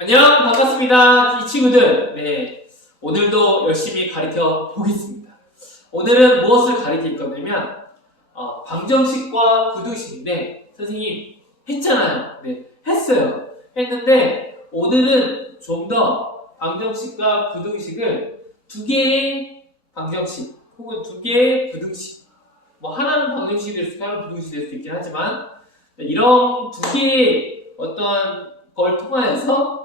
안녕, 반갑습니다. 이 친구들. 네, 오늘도 열심히 가르쳐 보겠습니다. 오늘은 무엇을 가르칠 거냐면 방정식과 부등식인데 선생님 했잖아요. 네, 했어요. 했는데 오늘은 좀 더 방정식과 부등식을 두 개의 방정식 혹은 두 개의 부등식, 뭐 하나는 방정식이 될 수 있고 하나는 부등식이 될 수 있긴 하지만 이런 두 개의 어떠한 걸 통하여서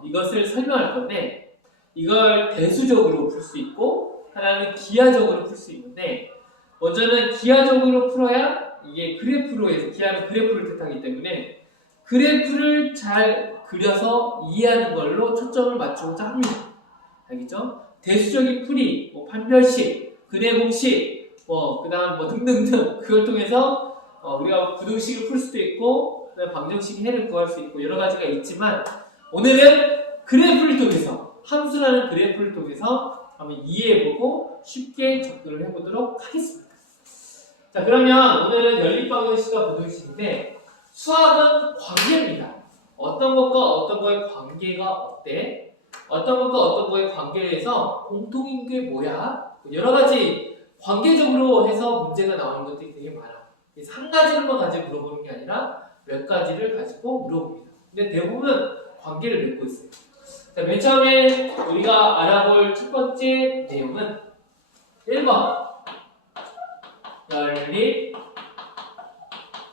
이것을 설명할 건데, 이걸 대수적으로 풀 수 있고 하나는 기하적으로 풀 수 있는데, 먼저는 기하적으로 풀어야 이게 그래프로 해서, 기하는 그래프를 뜻하기 때문에 그래프를 잘 그려서 이해하는 걸로 초점을 맞추고자 합니다. 알겠죠? 대수적인 풀이, 뭐 판별식, 근해공식, 그 다음 등등등, 그걸 통해서 우리가 부등식을 풀 수도 있고 방정식 해를 구할 수 있고 여러 가지가 있지만, 오늘은 그래프를 통해서, 함수라는 그래프를 통해서 한번 이해해보고 쉽게 접근을 해보도록 하겠습니다. 자, 그러면 오늘은 연립방정식과 부등식인데, 수학은 관계입니다. 어떤 것과 어떤 거의 관계가 어때? 어떤 것과 어떤 거의 관계에 대해서 공통인 게 뭐야? 여러 가지 관계적으로 해서 문제가 나오는 것들이 되게 많아. 그래서 한 가지로만 가지고 물어보는 게 아니라 몇 가지를 가지고 물어봅니다. 근데 대부분 관계를 맺고 있어요. 자, 맨 처음에 우리가 알아볼 첫 번째 내용은 1번 연립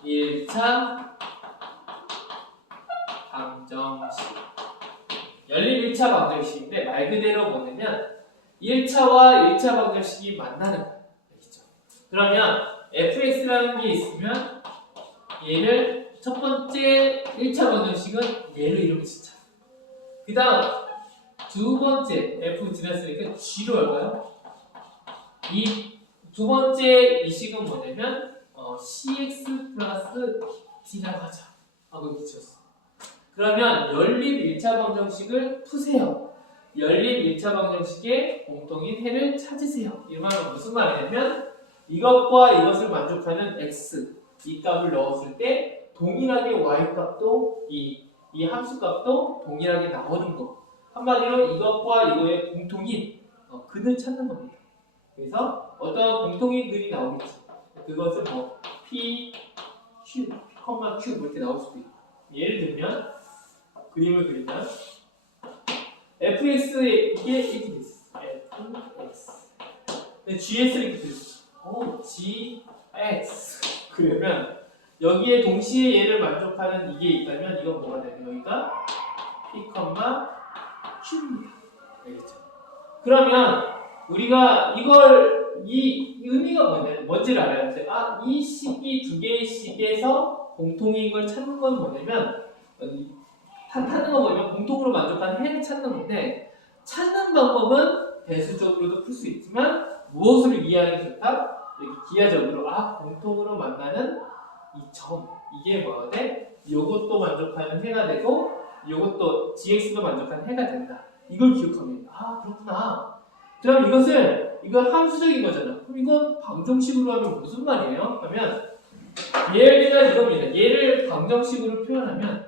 1차 방정식. 연립 1차 방정식인데 말 그대로 뭐냐면 1차와 1차 방정식이 만나는 거예요. 알겠죠? 그러면 fx라는 게 있으면 얘를 첫 번째 1차 방정식은 얘로 이렇게 짓자. 그 다음 두 번째 f 지났으니까 g로 할까요? 이 두 번째 이 식은 뭐냐면 cx 플러스 d라고 하자 하고 이렇게 지었어. 그러면 연립 1차 방정식을 푸세요. 연립 1차 방정식의 공통인 해를 찾으세요. 이 말은 무슨 말이냐면 이것과 이것을 만족하는 x, 이 값을 넣었을 때 동일하게 y 값도 이 함수 값도 동일하게 나오는 거. 한마디로 이것과 이거의 공통인 근을 찾는 겁니다. 그래서 어떤 공통인 근이 나오겠지. 그것은 p, q, q 이렇게 나올 수도 있고. 예를 들면 그림을 그리면 fx에 이게 이렇게 됐어. fx. 근데 gs를 이렇게 됐어. gx. 그러면 여기에 동시에 얘를 만족하는 이게 있다면 이건 뭐가 되냐? 여기가 p, q입니다. 알겠죠? 그러면 우리가 이 의미가 뭔지를 알아야 돼. 이 식이 두 개의 식에서 공통인 걸 찾는 건 뭐냐면, 찾는 건 뭐냐면 공통으로 만족하는 해를 찾는 건데, 찾는 방법은 대수적으로도 풀 수 있지만 무엇으로 이해하는 게 좋다? 여기 기하적으로 공통으로 만나는 이 점, 이게 뭐가 돼? 요것도 만족하는 해가 되고 요것도 gx도 만족하는 해가 된다. 이걸 기억하면 그렇구나. 그럼 이건 함수적인 거잖아. 그럼 이건 방정식으로 하면 무슨 말이에요? 그러면 예를 들면 이겁니다. 얘를 방정식으로 표현하면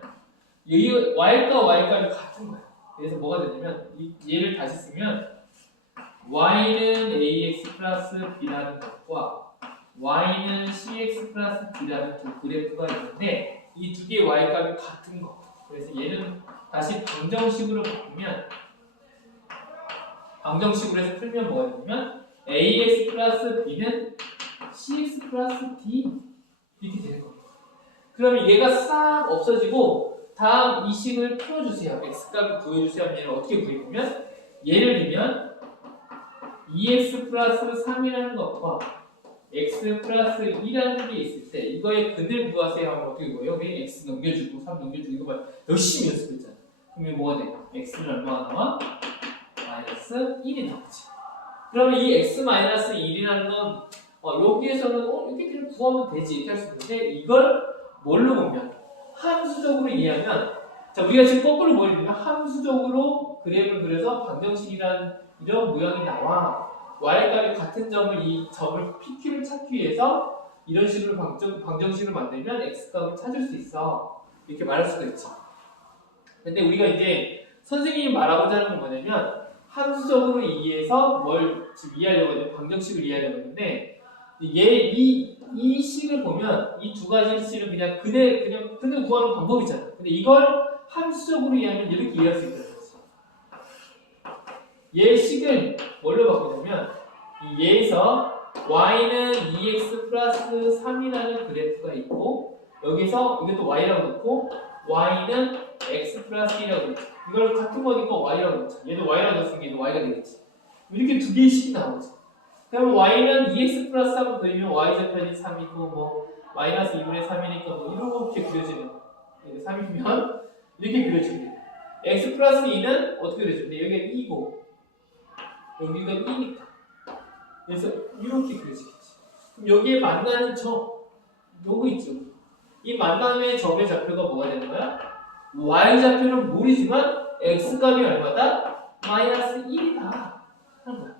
이 y과 y가 같은 거야. 그래서 뭐가 되냐면 얘를 다시 쓰면 y는 ax 플러스 b라는 것과 y는 cx 플러스 d라는 두 그래프가 있는데 이 두 개의 y 값이 같은 거. 그래서 얘는 다시 방정식으로 바꾸면, 방정식으로 해서 풀면 뭐가 되냐면 ax 플러스 b는 cx 플러스 d 이렇게 되는 겁니다. 그러면 얘가 싹 없어지고 다음 이 식을 풀어주세요. x값을 구해주세요. 하면 얘를 어떻게 구해보면, 예를 들면 2x 플러스 3이라는 것과 x 플러스 2라는 게 있을 때 이거의 근을 구하세요 하면 어떻게 구해요? 여기 x 넘겨주고 3 넘겨주고 이거 봐, 열심히 연습했잖아. 그러면 뭐가 돼요? x는 얼마가 나와? 마이너스 1이 나오지. 그러면 이 x 마이너스 1이라는 건 여기에서는 이렇게 구하면 되지 이렇게 할 수 있는데, 이걸 뭘로 보면 함수적으로 이해하면, 자, 우리가 지금 거꾸로 보여주면 함수적으로 그래프를 그려서 방정식이라는 이런 모양이 나와. y값이 같은 점을, 이 점을 pq를 찾기 위해서 이런 식으로 방정식을 만들면 x값을 찾을 수 있어. 이렇게 말할 수도 있지. 근데 우리가 이제 선생님이 말하고자 하는 건 뭐냐면 함수적으로 이해해서 뭘 지금 이해하려고 하는데 방정식을 이해하려고 하는데 이 식을 보면 이 두 가지 식은 그냥 그냥 구하는 방법이잖아. 근데 이걸 함수적으로 이해하면 이렇게 이해할 수 있다는 거지. 얘 식을 뭘로 바꾸냐면 이 얘에서 y는 2x 플러스 3이라는 그래프가 있고 여기서 이것도 y라고 넣고 y는 x 플러스 1이라고 넣자. 이걸 같은 거니까 y라고 넣자. 얘도 y라고 넣었으니까 얘도 y가 되겠지. 이렇게 두 개의 식이 나오지. 그러면 y는 2x 플러스 3을 그리면 y좌편이 3이고 뭐 마이너스 2분의 3이니까 뭐 이렇게 그려지는 이게 3이면 이렇게 그려지게 x 플러스 2는 어떻게 그려지는데 여기가 2고 여기가 2니까 그래서 이렇게 그려지겠지. 그럼 여기에 만나는 점 요거 있죠. 이 만남의 점의 좌표가 뭐가 되는 거야? y좌표는 모르지만 x값이 얼마다? 마이너스 1이다 하는 거야.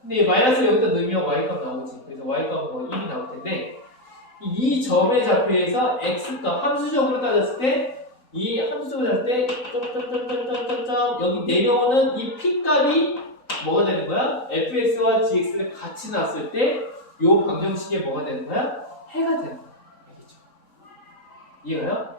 근데 이 마이너스 여기다 넣으면 y값 나오지. 그래서 y값은 뭐 1이 나올 텐데 이 점의 좌표에서 x값 함수적으로 따졌을 때 이 함수적으로 따졌을 때 점점점점점점 여기 내려오는 이 p값이 뭐가 되는 거야? fx와 gx를 같이 놨을 때 이 방정식에 뭐가 되는 거야? 해가 되는 거야. 알겠죠? 이해가요?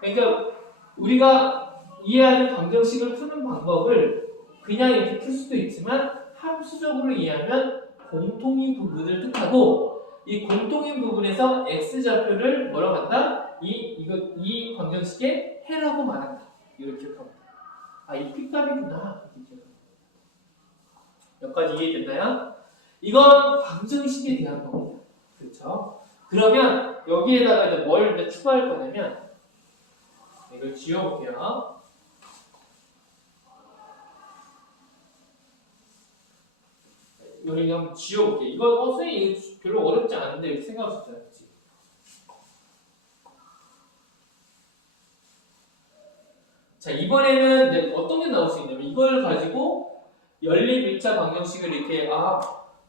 그러니까 우리가 이해하는 방정식을 푸는 방법을 그냥 이렇게 풀 수도 있지만 함수적으로 이해하면 공통인 부분을 뜻하고 이 공통인 부분에서 x좌표를 뭐라고 한다? 이 방정식의 해라고 말한다. 이렇게 기억합니다. 아, 이 p값이구나. 여기까지 이해됐나요? 이건 방정식에 대한 겁니다. 그렇죠? 그러면 여기에다가 이제 뭘 추가할 거냐면 이걸 지워볼게요. 여기 한번 지워볼게요. 이거 선생님 이거 별로 어렵지 않은데 이렇게 생각하셨잖아요. 그치? 자, 이번에는 이제 어떤 게 나올 수 있냐면 이걸 가지고 연립 1차 방정식을 이렇게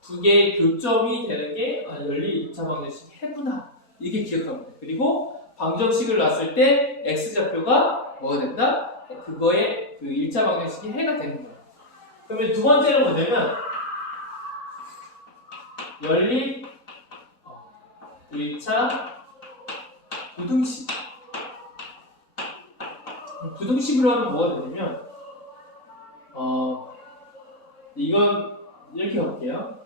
두 개의 교점이 되는 게 연립 2차 방정식 해구나 이렇게 기억합니다. 그리고 방정식을 놨을 때 x좌표가 뭐가 된다? 그거의 그 1차 방정식이 해가 되는 거예요. 그러면 두 번째는 뭐냐면 연립 1차 부등식. 부등식으로 하면 뭐가 되냐면 이건 이렇게 볼게요.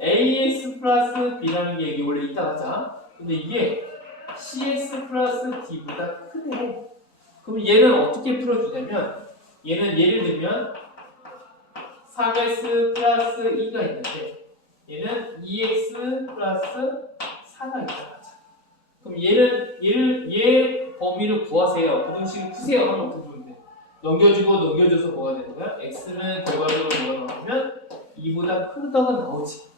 ax 플러스 b라는 게 이게 원래 있다 하자. 근데 이게 cx 플러스 d보다 크대. 그럼 얘는 어떻게 풀어주냐면 얘는 예를 들면 3x 플러스 2가 있는데 얘는 2x 플러스 4가 있다 하자. 그럼 얘 범위를 구하세요. 부등식을 푸세요 하면 어떻게 보면 돼? 넘겨주고 넘겨줘서 뭐가 되는 거야? x는 결과적으로 뭐가 나오면 2보다 크다가 나오지.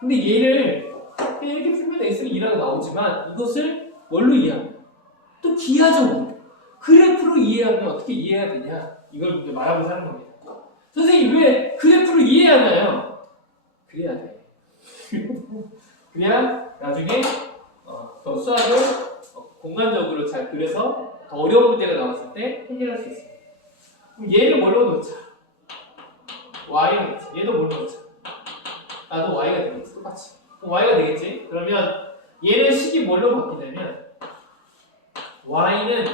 근데 얘를 이렇게 풀면 x는 2라고 나오지만 이것을 뭘로 이해하냐? 또 기하적으로 그래프로 이해하면 어떻게 이해해야 되냐? 이걸 이제 말하고 사는 겁니다. 선생님 왜 그래프로 이해하나요? 그래야 돼. 그래야 나중에 더 수학을 공간적으로 잘 그려서 더 어려운 문제가 나왔을 때 해결할 수 있습니다. 그럼 얘를 뭘로 넣자? y로 넣자. 얘도 뭘로 넣자? 나도 y가 되겠지. 똑같이. 그럼 y가 되겠지? 그러면 얘는 식이 뭘로 바뀌냐면 y는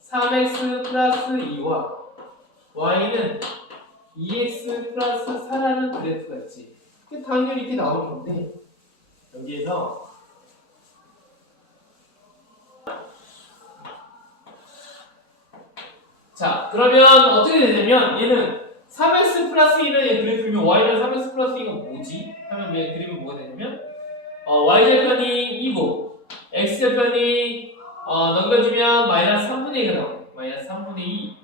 3x 플러스 2와 y는 2x 플러스 4라는 그래프가 있지. 당연히 이렇게 나오는 건데 여기에서 자, 그러면 어떻게 되냐면 얘는 3x 플러스 2는 얘 그래프면 y는 3x 플러스 2가 뭐지? 하면 얘 그림은 뭐가 되냐면 y좌편이 2고 x좌편이 넘겨주면 마이너스 3분의 2가 나와요. 마이너스 3분의 2.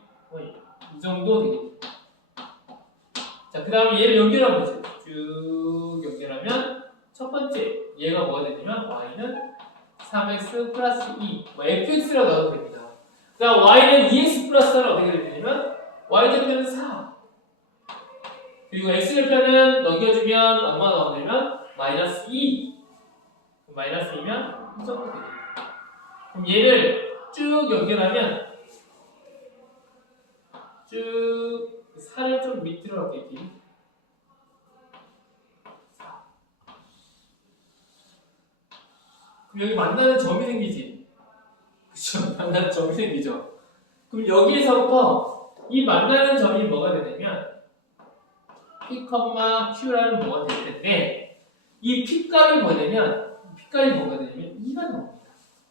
이 정도 되겠죠. 자, 그 다음에 얘를 연결하면 보세요. 쭉 연결하면 첫 번째 얘가 뭐가 되냐면 y는 3x 플러스 2 fx라고 나와도 됩니다. 그 다음 y는 2x 플러스 4는 어떻게 되냐면 y좌표는 4 그리고 x좌표는 넘겨주면 얼마 나오냐면 마이너스 2 마이너스 2면 이 정도 되겠다. 그럼 얘를 쭉 연결하면 쭉 4를 좀 밑으로 할게. 이렇게. 4. 그럼 여기 만나는 점이 생기지. 그쵸? 만나는 점이 생기죠. 그럼 여기에서부터 이 만나는 점이 뭐가 되냐면 P, Q라는 뭐가 될 텐데 이 P값이 뭐냐면 P값이 뭐가 되냐면 2가 나옵니다.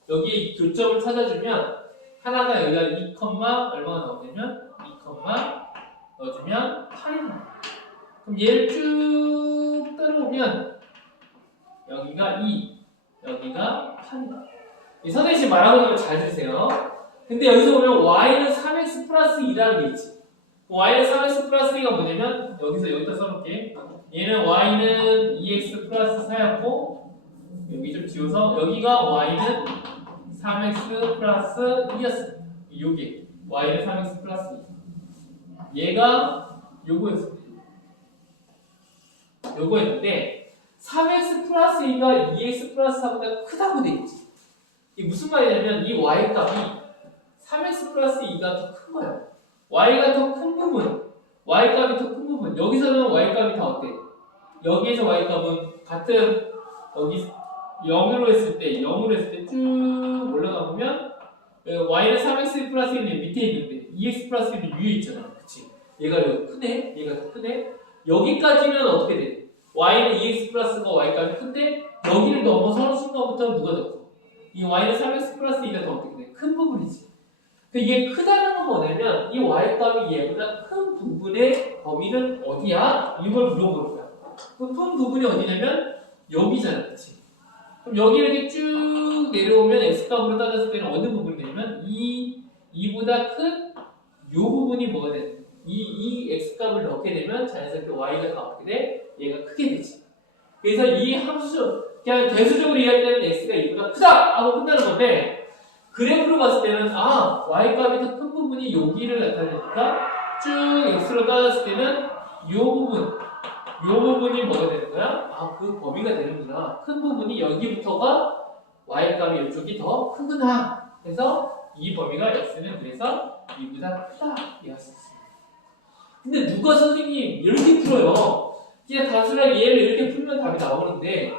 여기 교점을 찾아주면 하나가 여기가 2, 얼마가 나오냐면 2, 넣어주면 8이 나옵니다. 그럼 얘를 쭉 따라오면 여기가 2, 여기가 8이 나옵니다. 이 선생님이 말하고 있는 걸 잘 들으세요. 근데 여기서 보면 y는 3x 플러스 2라는 게 있지. y는 3x 플러스 2가 뭐냐면 여기다 써놓을게. 얘는 y는 2x 플러스 4였고 여기 좀 지워서 여기가 y는 3x 플러스 2였어. 요게 y는 3x 플러스 2. 얘가 요거였습니다. 요거였는데 3x 플러스 2가 2x 플러스 4보다 크다고 돼 있지. 이게 무슨 말이냐면 이 y 값이 3x 플러스 2가 더 큰 거예요. y가 더 큰 부분, y 값이 더 큰 부분. 여기서는 y 값이 다 어때? 여기에서 y 값은 같은 여기 0으로 했을 때 쭉 올라가 보면 y는 3x 플러스 1이 밑에 있는데 2x 플러스 1이 위에 있잖아. 그치? 얘가 여기 크네? 얘가 더 크네? 여기까지는 어떻게 돼? y는 2x 플러스가 y 값이 큰데 여기를 넘어서는 순간부터 누가 더 커? 이 y는 3x 플러스 2가 더 어떻게 돼? 큰 부분이지. 이게 크다는 건 뭐냐면 이 y 값이 얘보다 큰 부분의 범위는 어디야? 이걸 물어보는 거야. 그 큰 부분이 어디냐면 여기잖아. 그치? 그럼 여기 이렇게 쭉 내려오면 x값으로 따졌을 때는 어느 부분이 되냐면 이보다 큰 이 부분이 뭐가 돼? 이 x값을 넣게 되면 자연스럽게 y가 다 어떻게 돼? 얘가 크게 되지. 그래서 이 함수 그냥 대수적으로 이해할 때는 x가 이보다 크다! 하고 끝나는 건데 그래프로 봤을 때는 y값이 더 큰 부분이 여기를 나타내니까 쭉 x로 따졌을 때는 이 부분이 뭐가 되는 거야? 그 범위가 되는구나. 큰 부분이 여기부터가 y값이 이쪽이 더 크구나. 그래서 이 범위가 x는 그래서 이보다 크다 이해할 수 있습니다. 근데 누가 선생님 이렇게 풀어요? 그냥 단순하게 얘를 이렇게 풀면 답이 나오는데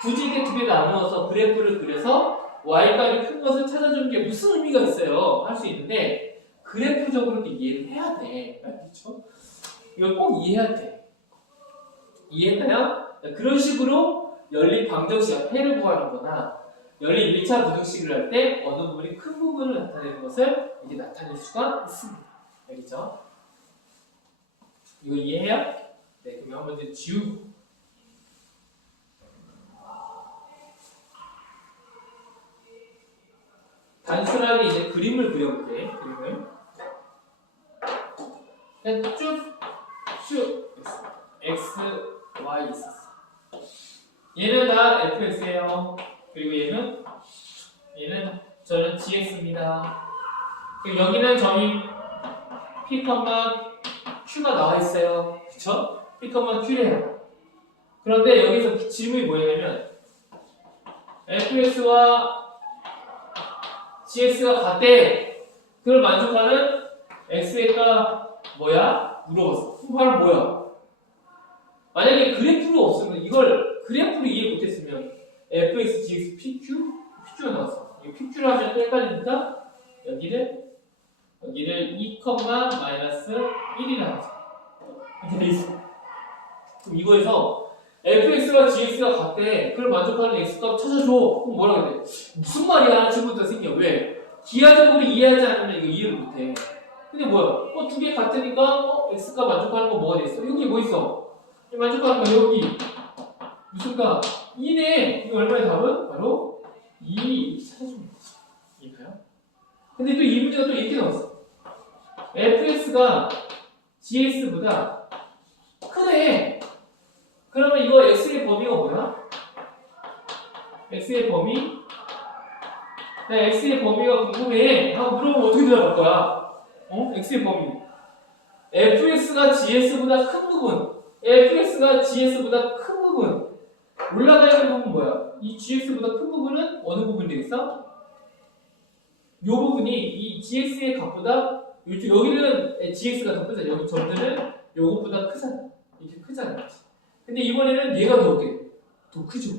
굳이 이렇게 두 개 나누어서 그래프를 그려서 y값이 큰 것을 찾아주는 게 무슨 의미가 있어요? 할 수 있는데 그래프적으로 이해를 해야 돼. 그렇죠? 이걸 꼭 이해해야 돼. 이해했나요? 그런 식으로 연립 방정식 해를 구하는 거나 연립 1차 부등식을 할 때 어느 부분이 큰 부분을 나타내는 것을 이렇게 나타낼 수가 있습니다. 알겠죠? 이거 이해해요? 네, 그럼 한번 이제 지우고 단순하게 이제 그림을 그려볼게. 그림을 그냥 쭉 x, y 있었어. 얘는 다 fx예요. 그리고 얘는 저는 gx입니다. 그리고 여기는 점이 p, q가 나와 있어요. 그쵸? p, q래요. 그런데 여기서 질문이 뭐냐면 fx와 gx가 같대. 그걸 만족하는 x가 뭐야? 물어봤어. 그럼 바로 뭐야? 만약에 그래프로 없으면 이걸 그래프로 이해 못했으면 fx, gx, pq가 나왔어. 이 pq를 하면 또 헷갈리니까 여기를 2, 마이너스 1이라 하자. 이렇게 돼 있어. 그럼 이거에서 fx와 gx가 같대. 그걸 만족하는 x값 찾아줘. 그럼 뭐라고 해야 돼? 무슨 말이야? 질문부터 생겨. 왜? 기하적으로 이해하지 않으면 이거 이해를 못해. 근데 뭐야? 두 개 같으니까 x값 만족하는 거 뭐가 돼 있어? 여기 뭐 있어? 만족하는 거 여기 무슨 값? 2네. 이거 얼마의 답은? 바로 2 이렇게 찾아주면 되지. 이해가요? 근데 또 이 문제가 또 이렇게 나왔어. fx가 gx보다 크네. 그러면 이거 x의 범위가 뭐야? x의 범위? 나 x의 범위가 궁금해. 물어보면 어떻게 대답할 거야? x의 범위. fx가 gs보다 큰 부분. fx가 gs보다 큰 부분. 올라가야 되는 부분 뭐야? 이 gs보다 큰 부분은 어느 부분이 되겠어? 이 부분이 이 gx의 값보다 여기는 gx가 더 크잖아. 여기 점들은 요것보다 크잖아. 이렇게 크잖아. 근데 이번에는 얘가 더 크죠.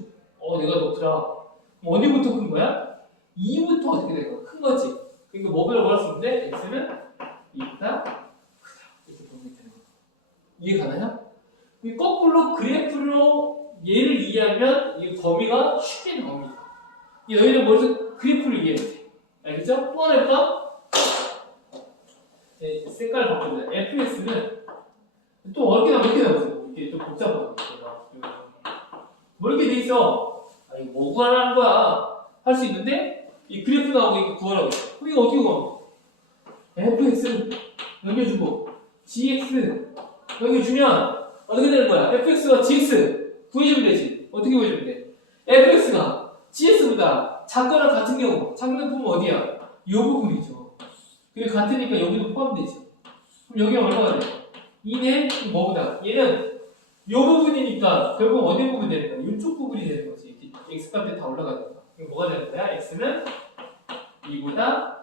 얘가 더 크다. 그럼 어디부터 큰 거야? 2부터 어떻게 된 거야? 큰 거지. 그러니까 뭐라고 할 수 있는데 x는 2보다 크다. 이렇게 보면 되는 거야. 이해 가나요? 거꾸로 그래프로 얘를 이해하면 이 범위가 쉽게 나옵니다. 너희는 머릿속 그래프를 이해해야 돼. 알겠죠? 또 하나 해볼까? 네, 색깔 바꿉니다. fx는 또 어렵게 나오세요. 이게 좀 복잡하고 뭐 이렇게 돼 있어? 이거 뭐 구하라는 거야? 할 수 있는데 이 그래프 나오고 이거 구하라고 있어. 그럼 이거 어떻게 구하는 fx 넘겨주고 gx 넘겨주면 어떻게 되는 거야? fx가 gx 구해주면 되지. 어떻게 구해주면 돼? fx가 gx보다 작거나 같은 경우 작은 부분 어디야? 이 부분이죠. 그리고 같으니까 여기도 포함되지. 그럼 여기가 얼마가 돼? 2는 뭐보다? 얘는 이 부분이니까 결국 어디 부분 되는 거야? 이쪽 부분이 되는 거지. x값이 다 올라가니까. 그럼 뭐가 되는 거야? x는 2보다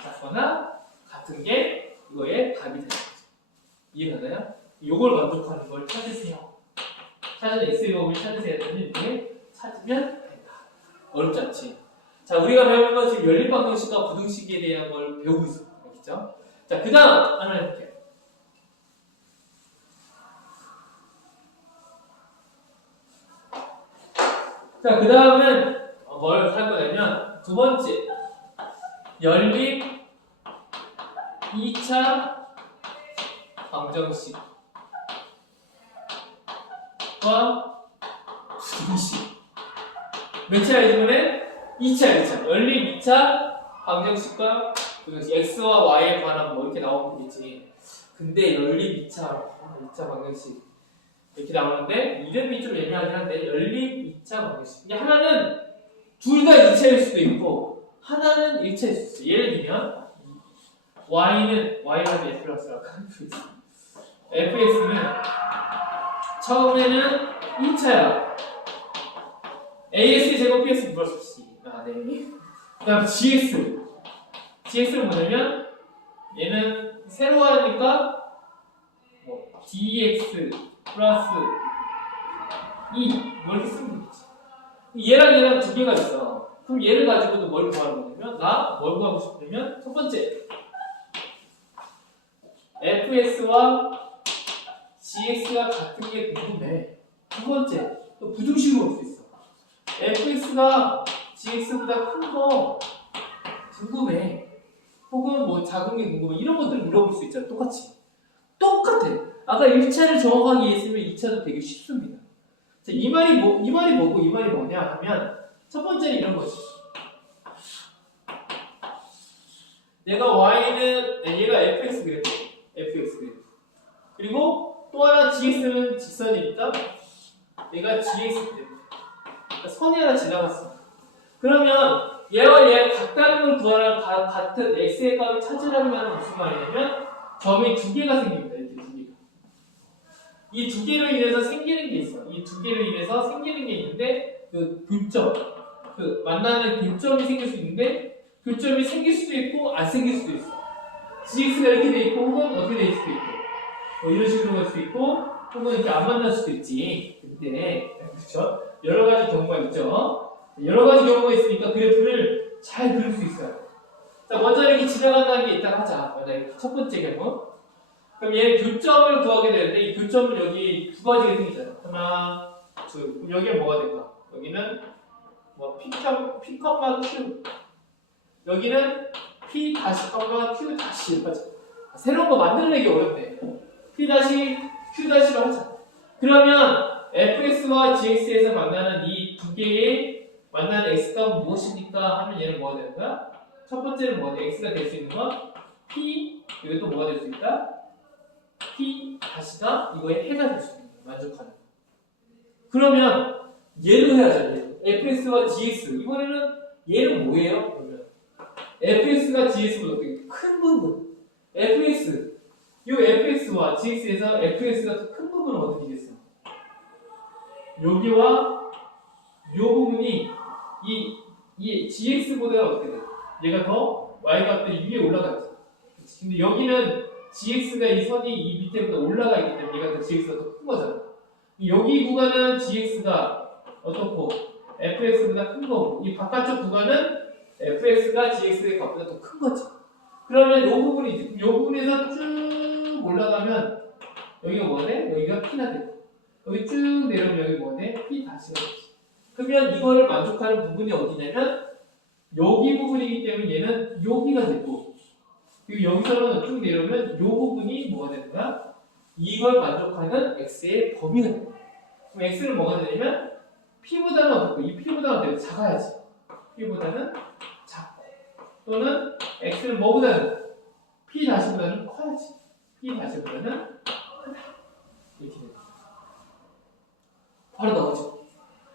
작거나 같은 게 이거의 답이 되는 거죠. 이해가나요? 이걸 만족하는 걸 찾으세요. 찾은 x의 범위를 찾으세요. 이렇게 찾으면 된다. 어렵지 않지? 자, 우리가 배우는 건 지금 연립방정식과 부등식에 대한 걸 배우고 있어. 알겠죠? 자, 그 다음 하나 해볼게요. 자, 그 다음은 뭘 할 거냐면 두 번째 연립 2차 방정식과 부등식 몇 차야 이번에? 2차 연립 2차 방정식과 부등식 x와 y에 관한 뭐 이렇게 나오면 되겠지. 근데 연립 2차 방정식 이렇게 나오는데 이름이 좀 애매하긴 한데 연립 2차 방정식. 이게 하나는 둘 다 2차일 수도 있고 하나는 1차일 수도 있어. 예를 들면 y는 f 플러스라고 fx는 처음에는 2차야. as 제곱 ps 플러스 c. 네. 그 다음 gx는 뭐냐면 얘는 세로 하니까 dx 플러스 2 뭐 이렇게 쓰면 되지. 얘랑 두 개가 있어. 그럼 얘를 가지고도 뭘 구하는 거냐면 뭘 구하고 싶으면 첫 번째 fx와 gx가 같은 게 궁금해. 두 번째 또 부등식으로 볼 수 있어. fx가 gx보다 큰 거 궁금해. 혹은 뭐 작은 게 궁금해. 이런 것들을 물어볼 수 있잖아. 똑같아. 아까 1차를 정확하게 이해했으면 2차도 되게 쉽습니다. 자, 이 말이 뭐고 이 말이 뭐냐 하면 첫 번째는 이런 거지. 얘가 fx 그래프. 그리고 또 하나 gx는 직선이니까 얘가 gx 그래프. 그러니까 선이 하나 지나갔어. 그러면 얘와 얘가 같다는 걸 구하라 같은 x의 값을 찾으라는 말은 무슨 말이냐면 점이 두 개가 생깁니다. 이렇게 두 개가. 이 두 개로 인해서 생기는 게 있어. 이 두 개로 인해서 생기는 게 있는데 그 교점, 그 만나는 교점이 생길 수 있는데 교점이 생길 수도 있고 안 생길 수도 있어. gx가 이렇게 돼 있고 혹은 어떻게 돼 있을 수도 있고 뭐 이런 식으로 갈 수도 있고 혹은 이렇게 안 만날 수도 있지. 근데 그렇죠? 여러 가지 경우가 있죠. 여러 가지 경우가 있으니까 그래프를 잘 그릴 수 있어요. 자, 먼저 이렇게 지나간다는 게 있다고 하자. 먼저 첫 번째 경우. 그럼 얘는 교점을 구하게 되는데 이 교점은 여기 두 가지가 생기잖아. 하나, 둘. 그럼 여기가 뭐가 될까? 여기는 뭐 P, Q. 여기는 P 다시 Q 다시 하자. 새로운 거 만들어내기 어렵네. P 다시 Q 다시로 하자. 그러면 fx와 gx에서 만나는 이 두 개의 만나는 x값은 무엇입니까? 하면 얘는 뭐가 되는 거야? 첫 번째는 뭐가 돼? x가 될 수 있는 건 p, 그리고 또 뭐가 될 수 있다? p 다시가 이거의 해가 될 수 있는 거야. 만족하는. 그러면 얘도 해야죠. fx와 gx. 이번에는 얘는 뭐예요? 그러면 fx가 gx보다 큰 부분. fx. 이 fx와 gx에서 fx가 더 큰 부분은 어디겠어? 여기와 이 부분이 이 gx보다 어떻게 돼? 얘가 더 y 값들이 위에 올라가지. 근데 여기는 gx가 이 선이 이 밑에보다 올라가 있기 때문에 얘가 더 gx가 더 큰 거잖아. 여기 구간은 gx가 어떻고 fx보다 큰 거고 이 바깥쪽 구간은 fx가 gx의 값보다 더 큰 거지. 그러면 이 부분이지. 이 부분에서 쭉 올라가면 여기가 뭐네? 여기가 p나 되고 여기 쭉 내려오면 여기 뭐네? p 다시가 되지. 그러면 이거를 만족하는 부분이 어디냐면 여기 부분이기 때문에 얘는 여기가 되고 그리고 여기서는 쭉 내려오면 이 부분이 뭐가 되는 거야? 이걸 만족하는 x의 범위가 되는 거야. 그럼 x는 뭐가 되냐면 p보다는 어떻고 이 p보다는 어때요? 작아야지. p보다는 작고 또는 x는 뭐보다는 p 다시보다는 커야지. p 다시보다는 크다. 이렇게 됩니다. 바로 나오죠.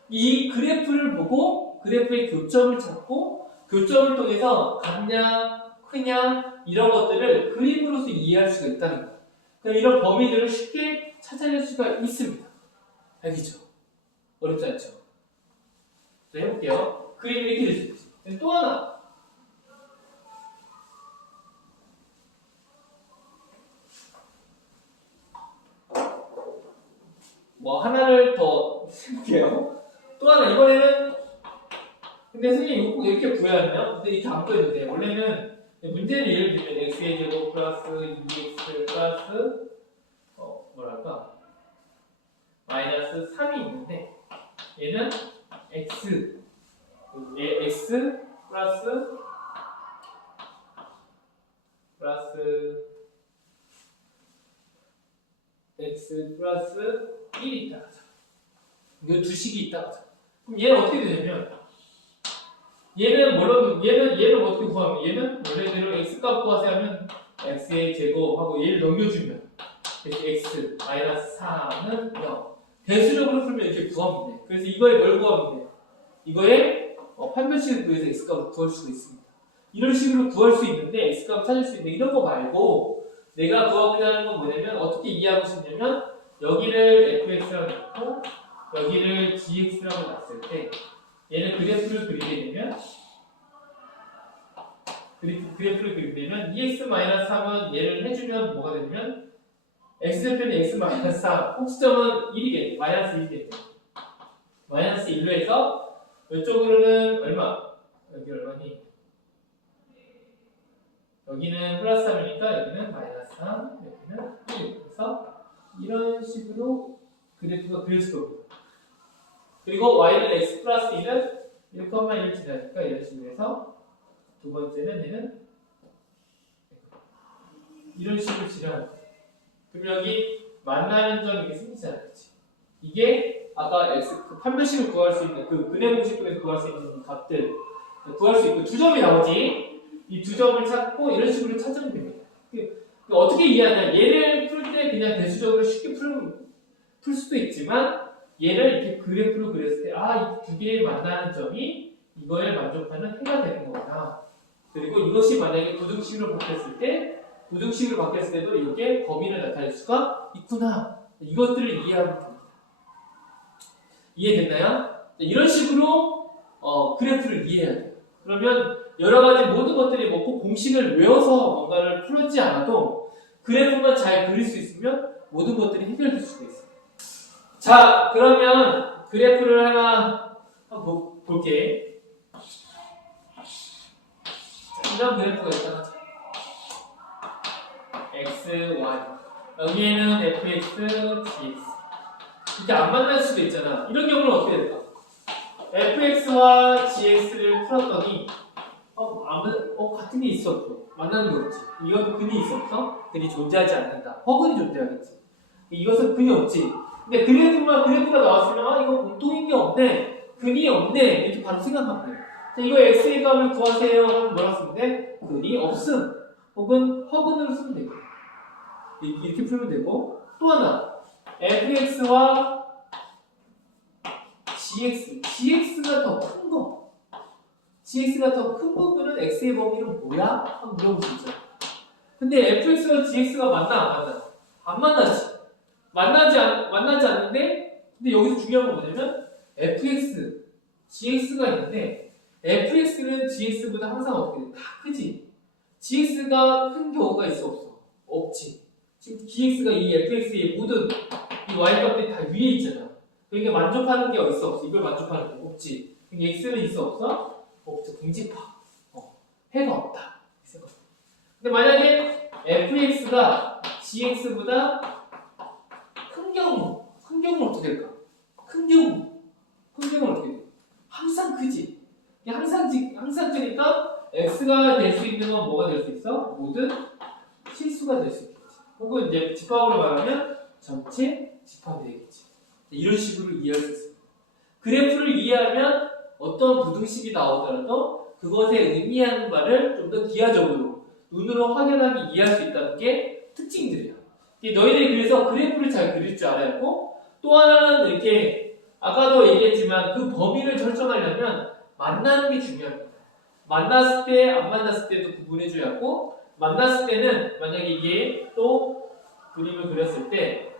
이 그래프를 보고 그래프의 교점을 찾고 교점을 통해서 같냐 크냐 이런 것들을 그림으로서 이해할 수가 있다는 거예요. 그러니까 이런 범위들을 쉽게 찾아낼 수가 있습니다. 알겠죠? 어렵지 않죠? 자, 해볼게요. 그림이 이렇게 될 수 있어요. 또 하나. 뭐 하나를 더 해볼게요. 또 하나 이번에는 근데 선생님 꼭 이렇게 구해야하냐? 근데 이렇게 안 구해도 돼. 원래는 문제를 예를 들면 x의 제곱 플러스 2x 플러스 뭐랄까 마이너스 3이 있는데 얘는 x 플러스 x 플러스 1이 있다 하자. 이 두 식이 있다 하자. 그럼 얘는 어떻게 되냐면 얘는 어떻게 구하면 얘는 원래대로 x 값 구하세요 하면 x의 제곱하고 얘를 넘겨주면 x 마이너스 4는 0 대수적으로 풀면 이렇게 구하면 돼. 그래서 이거에 뭘 구하면 돼? 이거에 판별식을 구해서 x 값을 구할 수가 있습니다. 이런 식으로 구할 수 있는데 x 값을 찾을 수 있는데 이런 거 말고 내가 구하고자 하는 건 뭐냐면 어떻게 이해하고 싶냐면 여기를 fx라고 놓고 여기를 gx라고 놨을 때 얘는 그래프를 그리게 되면 그래프를 그리게 되면 2x-3은 얘를 해주면 뭐가 되냐면 x절편이 x-3 꼭지점은 1이 돼. 마이너스 1이 돼. 마이너스 1로 해서 이쪽으로는 얼마? 여기 얼마니? 여기는 플러스 3이니까 여기는 마이너스 3 여기는 1 그래서 이런 식으로 그래프가 그려질 겁니다. 그리고 y는 x 플러스 1은 1,1 지나니까 이런 식으로 해서 두 번째는 얘는 이런 식으로 지나갑니다. 그럼 여기 만나는 점이 생기잖아. 그치? 이게 아까 x 그 판별식을 구할 수 있는 그 근해 공식에서 구할 수 있는 값들 구할 수 있고 두 점이 나오지. 이 두 점을 찾고 이런 식으로 찾으면 됩니다. 어떻게 이해하냐? 얘를 풀 때 그냥 대수적으로 쉽게 풀 수도 있지만 얘를 이렇게 그래프로 그렸을 때 이 두 개의 만나는 점이 이거에 만족하는 해가 되는 거구나. 그리고 이것이 만약에 부등식으로 바뀌었을 때도 이렇게 범위를 나타낼 수가 있구나. 이것들을 이해하면 됩니다. 이해됐나요? 이런 식으로 그래프를 이해해야 돼요. 그러면 여러 가지 모든 것들이 꼭 공식을 외워서 뭔가를 풀지 않아도 그래프만 잘 그릴 수 있으면 모든 것들이 해결될 수가 있어요. 자, 그러면 그래프를 하나 한번 볼게. 이런 그래프가 있다가 x, y 여기에는 fx, gx 이렇게 안 만날 수도 있잖아. 이런 경우는 어떻게 될까? fx와 gx를 풀었더니 같은 게 있어 없어? 만나는 게 없지. 이것도 근이 있어 없어? 근이 존재하지 않는다. 허근이 존재하겠지. 이것은 근이 없지. 근데 그래프가 나왔으면 이거 공통인 게 없네. 근이 없네. 이렇게 바로 생각하면 돼. 자, 이거 x의 값을 구하세요 하면 뭐라 쓰면 돼? 근이 없음. 혹은 허근으로 쓰면 되고. 이렇게 풀면 되고. 또 하나. fx와 gx가 더 큰 거. gx가 더 큰 부분은 x의 범위는 뭐야? 한번 물어볼 수 있죠. 근데 fx와 gx가 만나 안 만나? 안 만나지. 만나지 않는데 근데 여기서 중요한 건 뭐냐면 fx, gx가 있는데 fx는 gx보다 항상 어떻게 돼? 다 크지. gx가 큰 경우가 있어 없어? 없지. 지금 gx가 이 fx의 모든 이 y값들이 다 위에 있잖아. 그러니까 만족하는 게 있어 없어? 이걸 만족하는 게 없지. 그럼 x는 있어 없어? 없죠. 궁집화. 해가 없다. 근데 만약에 fx가 gx보다 큰 경우는 어떻게 될까? 큰 경우는 어떻게 돼? 항상 크지. 항상 크니까 x가 될 수 있는 건 뭐가 될 수 있어? 모든 실수가 될 수 있겠지. 혹은 이제 집합으로 말하면 전체 집합이 되겠지. 이런 식으로 이해할 수 있습니다. 그래프를 이해하면 어떤 부등식이 나오더라도 그것에 의미하는 바를 좀 더 기하적으로 눈으로 확연하게 이해할 수 있다는 게 특징들이야. 너희들이 그래서 그래프를 잘 그릴 줄 알아야 하고, 또 하나는 이렇게 아까도 얘기했지만 그 범위를 설정하려면 만나는 게 중요합니다. 만났을 때, 안 만났을 때도 구분해줘야 하고, 만났을 때는 만약에 이게 또 그림을 그렸을 때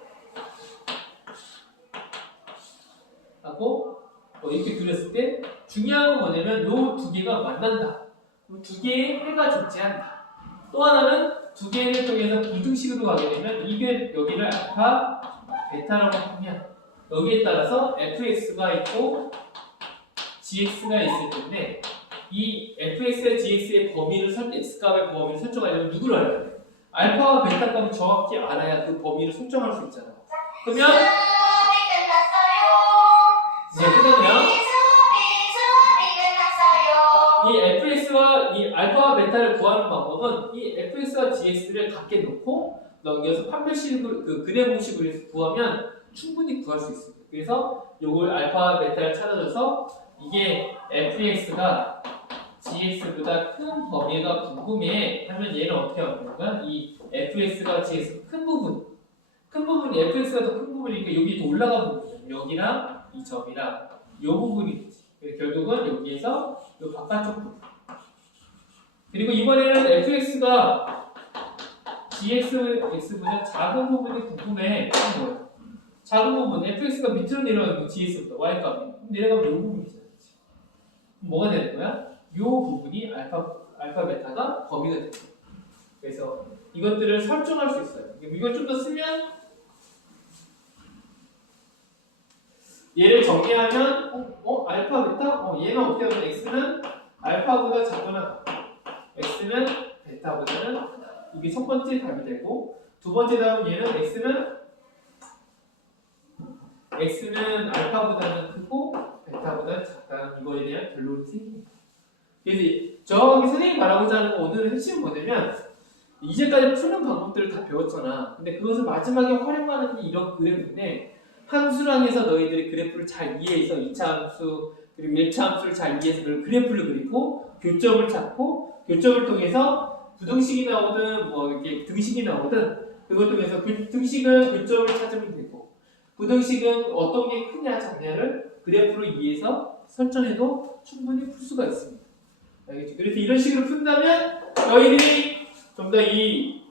하고 이렇게 그렸을 때 중요한 건 뭐냐면 요 두 개가 만난다. 두 개의 해가 존재한다. 또 하나는 두 개를 통해서 부등식으로 가게 되면 이게 여기를 알파, 베타라고 하면 여기에 따라서 fx가 있고 gx가 있을 텐데 이 fx와 gx의 범위를 x값의 범위를 설정하려면 누구를 알아야 돼? 알파와 베타 값을 정확히 알아야 그 범위를 설정할 수 있잖아. 그러면 네, 그러면 이 fx와 이 알파와 베타를 구하는 방법은 이 fx와 gx를 각게 놓고 넘겨서 판별식으로 그 그래프 공식으로 해서 구하면 충분히 구할 수 있습니다. 그래서 요걸 알파와 베타를 찾아줘서 이게 fx가 gx보다 큰 범위가 궁금해 하면 얘는 어떻게 하는 거야? 이 fx가 gx 큰 부분이 fx가 더 큰 부분이니까 여기 더 올라가는 부분, 여기랑 이 점이랑 요 부분이겠지. 결국은 여기에서 요 바깥쪽 부분. 그리고 이번에는 fx가 gx보다 작은 부분이 궁금해 하는 거예요. 작은 부분, fx가 밑으로 내려가는 거 gx보다 y값이 내려가면 요 부분이잖아. 뭐가 되는 거야? 요 부분이 알파 베타가 범위가 되는 거예요. 그래서 이것들을 설정할 수 있어요. 이걸 좀 더 쓰면 얘를 정리하면 알파 베타? 얘는 어떻게 하면 x는 알파보다 작거나 x는 베타보다는 이게 첫 번째 답이 되고 두 번째 답은 얘는 x는 알파보다는 크고 베타보다는 작다는 이거에 대한 결론이 생깁니다. 그래서 정확히 선생님이 말하고자 하는 건 오늘의 핵심은 뭐냐면 이제까지 푸는 방법들을 다 배웠잖아. 근데 그것을 마지막에 활용하는 게 이런 그래프인데 함수랑 해서 너희들이 그래프를 잘 이해해서 2차 함수 그리고 1차 함수를 잘 이해해서 그래프를 그리고 교점을 찾고 교점을 통해서 부등식이 나오든 뭐 이렇게 등식이 나오든 그걸 통해서 등식은 교점을 찾으면 되고 부등식은 어떤 게 크냐 작냐를 그래프로 이해해서 설정해도 충분히 풀 수가 있습니다. 알겠죠? 그래서 이런 식으로 푼다면 너희들이 좀 더 이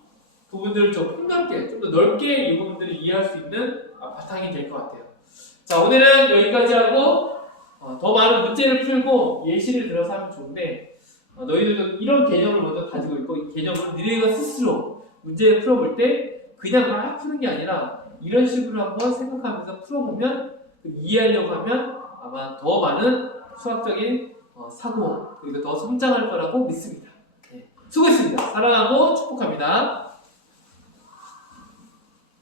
부분들을 좀 폭넓게, 좀 더 넓게 이 부분들을 이해할 수 있는 바탕이 될 것 같아요. 자, 오늘은 여기까지 하고 더 많은 문제를 풀고 예시를 들어서 하면 좋은데 너희들도 이런 개념을 먼저 가지고 있고 이 개념을 너희가 스스로 문제를 풀어볼 때 그냥 막 푸는 게 아니라 이런 식으로 한번 생각하면서 풀어보면 이해하려고 하면 아마 더 많은 수학적인 사고와 그리고 더 성장할 거라고 믿습니다. 네. 수고했습니다. 사랑하고 축복합니다.